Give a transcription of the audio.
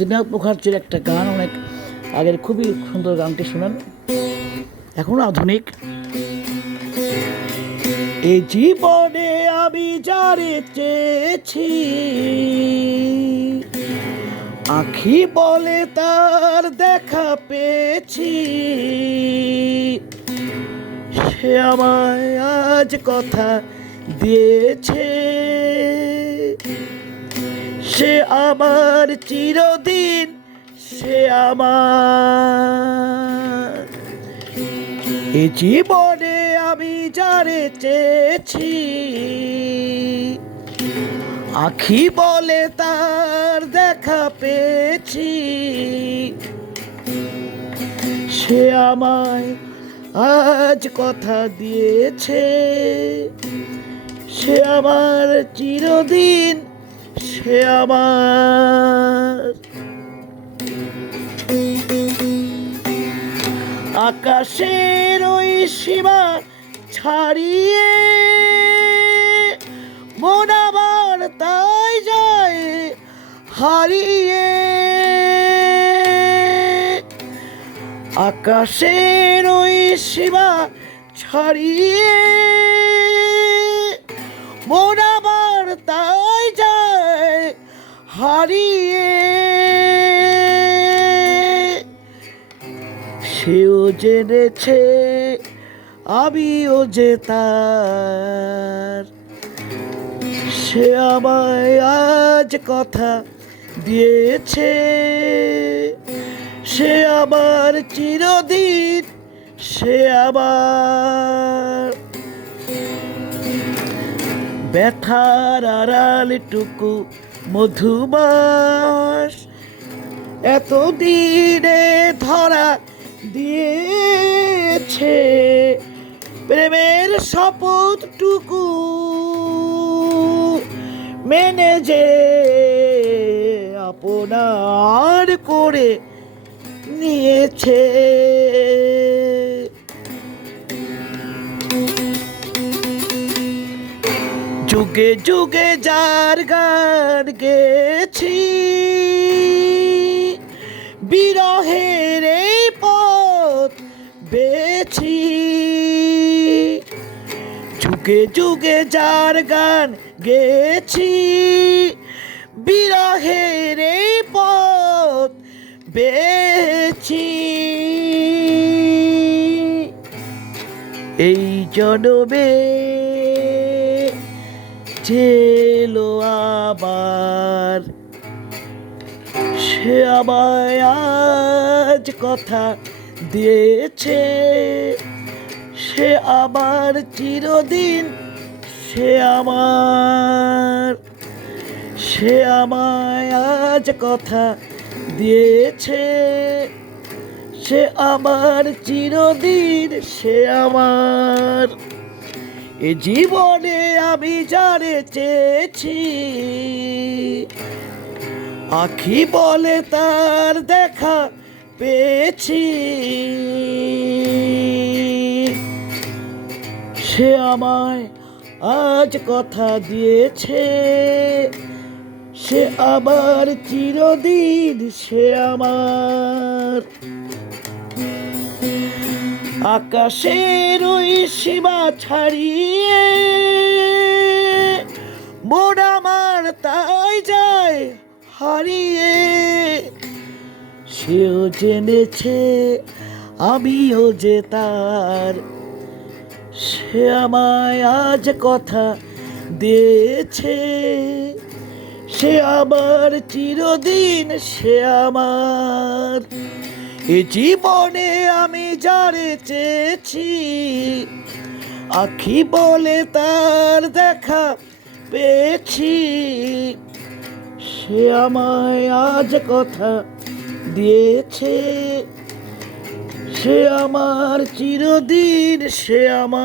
জিনাত মুখার্জির একটা গান অনেক আগের খুবই সুন্দর গানটি শুনেন। এখন আধুনিক। এই জীবনে আমি যারে চেয়েছি, আখি বলে তার দেখা পেয়েছি। সে আমায় আজ কথা দিয়েছে। সে আমার চিরদিন, সে আমার। এ জীবনে আমি যারে চেয়েছি, আখি বলে তার দেখা পেয়েছি। সে আমায় আজ কথা দিয়েছে, সে আমার চিরদিন সে আমার। আকাশের ওই সীমা ছাড়িয়ে মন আবার তাই যায় হারিয়ে। আকাশের ওই সীমা ছাড়িয়ে মন আবার তাই হারিয়ে সেও জেনেছে, আমিও যে তার। সে আমায় আজ কথা দিয়েছে, সে আমার চিরদিন, সে আমার। ব্যথার আড়ালটুকু মধুমাস এত দিনে ধরা দিয়েছে প্রেমের শপথটুকু মেনে যে আপনার করে নিয়েছে। যুগে যুগে যার গান গেছি। বিরহের এই পথ বেছি। যুগে যুগে যার গান গেছি। বিরহের এই পথ বেছি। এই জনমে চেলো আবার। সে আমায় আজ কথা দিয়েছে। সে আমার চিরদিন, সে আমার। সে আমায় আজ কথা দিয়েছে। সে আমার চিরদিন, সে আমার। এ জীবনে আমি যারে চেয়েছি, আখি বলে তার দেখা পেয়েছি। সে আমায় আজ কথা দিয়েছে, সে আমার চিরদিন সে আমার। আকাশের ওই সীমা ছাড়িয়ে মন আমার তাই যায় হারিয়ে। সেও জেনেছে আমিও যে তার। সে আমায় আজ কথা দিয়েছে। সে আমার চিরদিন সে আমার। এ জীবনে আমি যারে চেয়েছি, আখি বলে তার দেখা পেয়েছি। সে আমায় আজ কথা দিয়েছে, সে আমার চিরদিন, সে আমার